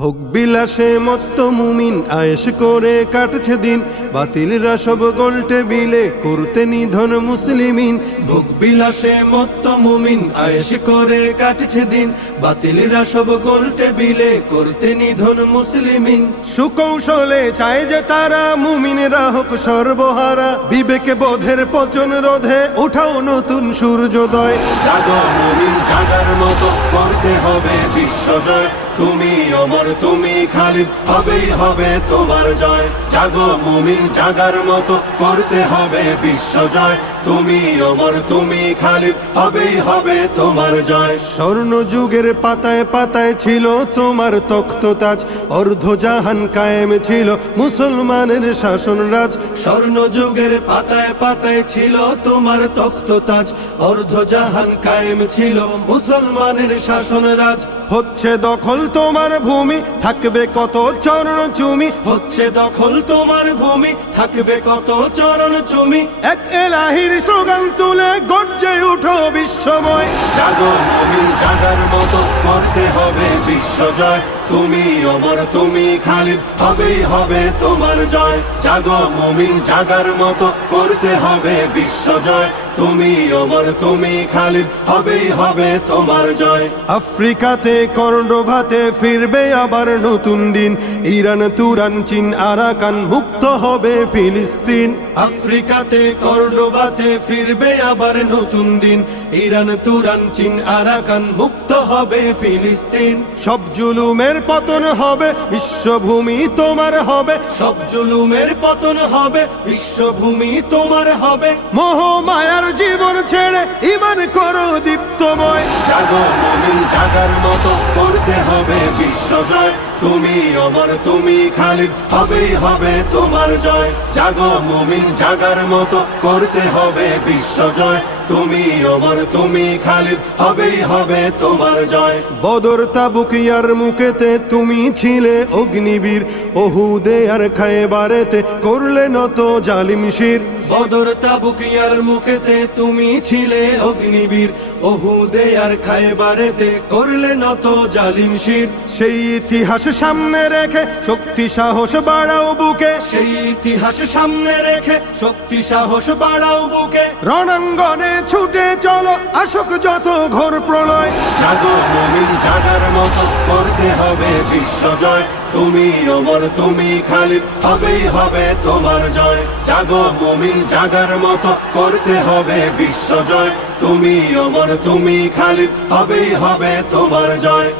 ভোগ বিলাসে মত্ত মুমিন আয়েশ করে কাটছে দিন, বাতিলরা সব গোল টেবিলে করতে নিধন মুসলিমিন। ভোগ বিলাসে মত্ত মুমিন আয়েশ করে কাটছে দিন, বাতিলরা সব গোল টেবিলে করতে নিধন মুসলিমিন। সুকৌশলে চায় যে তারা মুমিনরা হোক সর্বহারা, বিবেকে বোধের পচন রোধে উঠাও নতুন সূর্যোদয়। জাগো মুমিন, জাগার মতো করতে হবে বিশ্বজয়। তুমি অমর, তুমি খালিদ, হবেই হবে তোমার জয়। জাগো মুমিন, জাগার মতো করতে হবে বিশ্বজয়। তুমি অমর, তুমি খালিদ, হবেই হবে তোমার জয়। স্বর্ণ যুগের পাতায় পাতায় ছিল তোমার তখ্ততাজ, অর্ধ জাহান কায়েম ছিল মুসলমানের শাসন রাজ। স্বর্ণ যুগের পাতায় পাতায় ছিল তোমার তখ্ততাজ, অর্ধ জাহান কায়েম ছিল মুসলমানের শাসন রাজ। হচ্ছে দখল তোমার ভূমি, থাকবে কত চরণ চুমি। হচ্ছে দখল তোমার ভূমি, থাকবে কত চরণ চুমি। এক এলাহির স্লোগান তুলে গর্জে উঠো বিশ্বময়। জাগো মুমিন, জাগার মতো করতে হবে বিশ্বজয়। তুমি অমর, তুমি খালিদ, হবেই হবে তোমার জয়। জাগো মুমিন, জাগার মতো করতে হবে বিশ্বজয়। তুমি অমর, তুমি খালিদ, হবেই হবে তোমার জয়। আফ্রিকাতে কর্ডোভাতে ফিরবে আবার নতুন দিন, ইরান তুরান চীন আরাকান মুক্ত হবে ফিলিস্তিন। আফ্রিকাতে কর্ডোভাতে ফিরবে আবার নতুন দিন, ইরান তুরান চীন আরাকান মুক্ত হবে ফিলিস্তিন। সব জুলুমের পতন হবে, বিশ্বভূমি তোমার হবে। সব জুলুমের পতন হবে, বিশ্বভূমি তোমার হবে। মোহ মায়ার জীবন ছেড়ে ঈমান করো দীপ্তময়। জাগো মুমিন, জাগার মতো করতে হবে বিশ্বজয়। তুমি অমর, তুমি খালিদ, হবেই হবে তোমার জয়। জাগো মুমিন, জাগার মতো করতে হবে বিশ্বজয়। তুমি অমর, তুমি খালিদ, হবেই হবে তোমার জয়। বদর তাবুক ইয়ারমুকেতে তুমি ছিলে অগ্নিবীর, ওহুদে আর খায়বারেতে করলে নত জালিম শির। বদর তাবুক ইয়ারমুকেতে তুমি ছিলে অগ্নিবীর, ওহুদে আর খায়বারেতে করলে নত জালিম শির। সেই ইতিহাস সামনে রেখে শক্তি সাহস বাড়াও বুকে। সেই ইতিহাস সামনে রেখে শক্তি সাহস বাড়াও বুকে। রণাঙ্গনে ছুটে চলো, আসুক যত ঘোর প্রলয়। জাগো মুমিন, জাগার মতো করতে হবে বিশ্বজয়। তুমি অমর, তুমি খালিদ, হবেই হবে তোমার জয়। জাগো মুমিন, জাগার মতো করতে হবে বিশ্বজয়। তুমি অমর, তুমি খালিদ, হবেই হবে তোমার জয়।